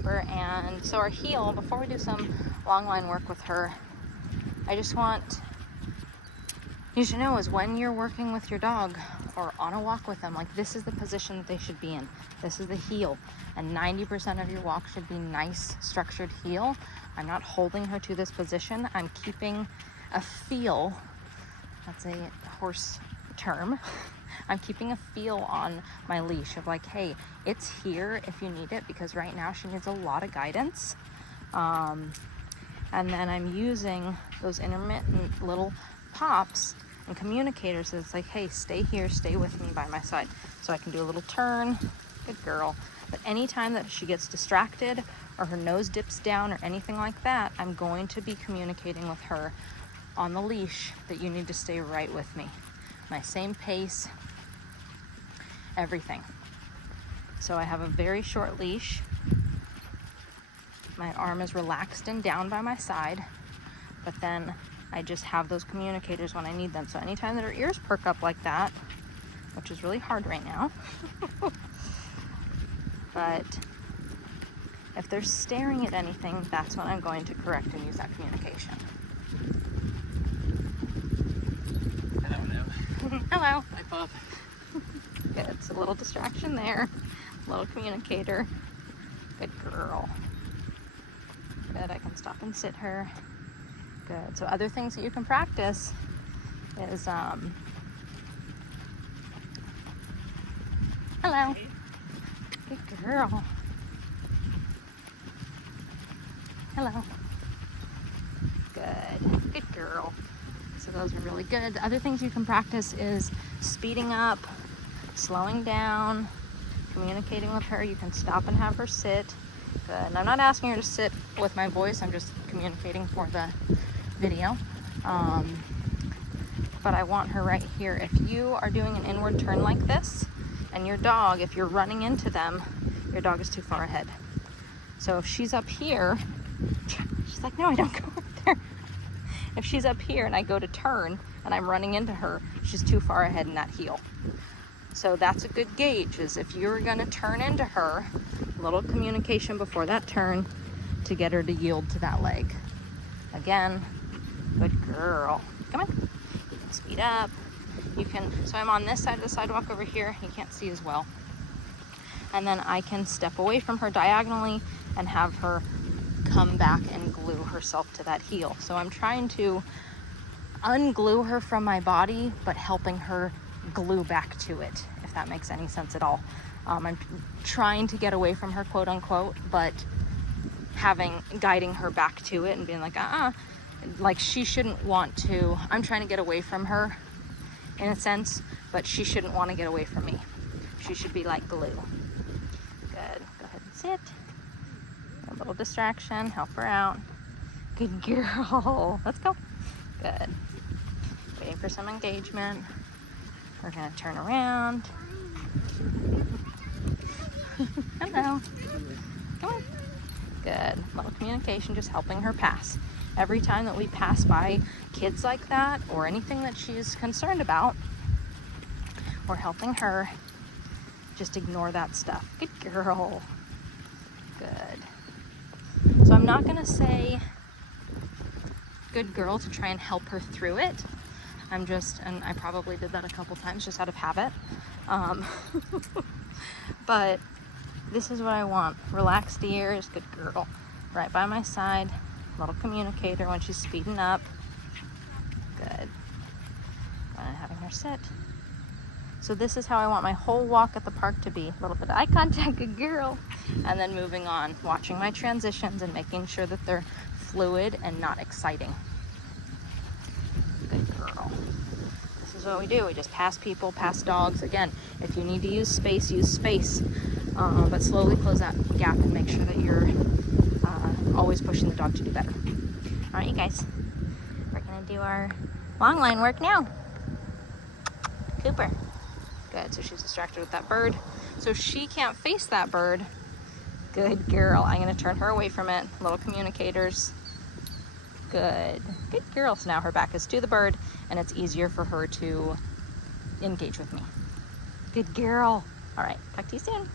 Cooper. And so our heel, before we do some long line work with her, I just want you should know is when you're working with your dog or on a walk with them, like this is the position that they should be in. This is the heel, and 90% of your walk should be nice structured heel. I'm not holding her to this position. I'm keeping a feel, that's a horse term. I'm keeping a feel on my leash of like, hey, it's here if you need it, because right now she needs a lot of guidance. And then I'm using those intermittent little pops and communicators. It's like, hey, stay here, stay with me by my side. So I can do a little turn, good girl. But anytime that she gets distracted or her nose dips down or anything like that, I'm going to be communicating with her on the leash that you need to stay right with me. My same pace, everything. So I have a very short leash. My arm is relaxed and down by my side, but then I just have those communicators when I need them. So anytime that her ears perk up like that, which is really hard right now, but if they're staring at anything, that's when I'm going to correct and use that communication. Hello. Hello. Hi, Pop. Good, it's a little distraction there. A little communicator. Good girl. Good, I can stop and sit her. Good. So other things that you can practice is hello. Good girl. Hello. Good. Good girl. So those are really good. The other things you can practice is speeding up, slowing down, communicating with her. You can stop and have her sit. Good. And I'm not asking her to sit with my voice. I'm just communicating for the video. But I want her right here. If you are doing an inward turn like this, and your dog, if you're running into them, your dog is too far ahead. So if she's up here, she's like, no, I don't go up there. If she's up here and I go to turn and I'm running into her, she's too far ahead in that heel. So that's a good gauge, is if you're gonna turn into her, a little communication before that turn to get her to yield to that leg. Again, good girl. Come on, you can speed up. You can, so I'm on this side of the sidewalk over here, you can't see as well. And then I can step away from her diagonally and have her come back and glue herself to that heel. So I'm trying to unglue her from my body, but helping her glue back to it, if that makes any sense at all. I'm trying to get away from her, quote unquote, but guiding her back to it and being like, like she shouldn't want to, I'm trying to get away from her in a sense, but she shouldn't want to get away from me. She should be like glue. Good, go ahead and sit. A little distraction, help her out. Good girl, let's go. Good. Waiting for some engagement. We're gonna turn around. Hello. Come on. Good. Little communication, just helping her pass. Every time that we pass by kids like that or anything that she's concerned about, we're helping her. Just ignore that stuff. Good girl. Good. So I'm not gonna say good girl to try and help her through it. I'm just, and I probably did that a couple times just out of habit. But this is what I want. Relaxed ears, good girl. Right by my side, little communicator when she's speeding up. Good. And having her sit. So this is how I want my whole walk at the park to be. A little bit of eye contact, good girl. And then moving on, watching my transitions and making sure that they're fluid and not exciting. Good girl. This is what we do. We just pass people, pass dogs. Again, if you need to use space, use space. But slowly close that gap and make sure that you're always pushing the dog to do better. All right, you guys. We're gonna do our long line work now. Cooper. Good, so she's distracted with that bird. So she can't face that bird. Good girl. I'm gonna turn her away from it. Little communicators. Good. Good girl. So now her back is to the bird and it's easier for her to engage with me. Good girl. All right, talk to you soon.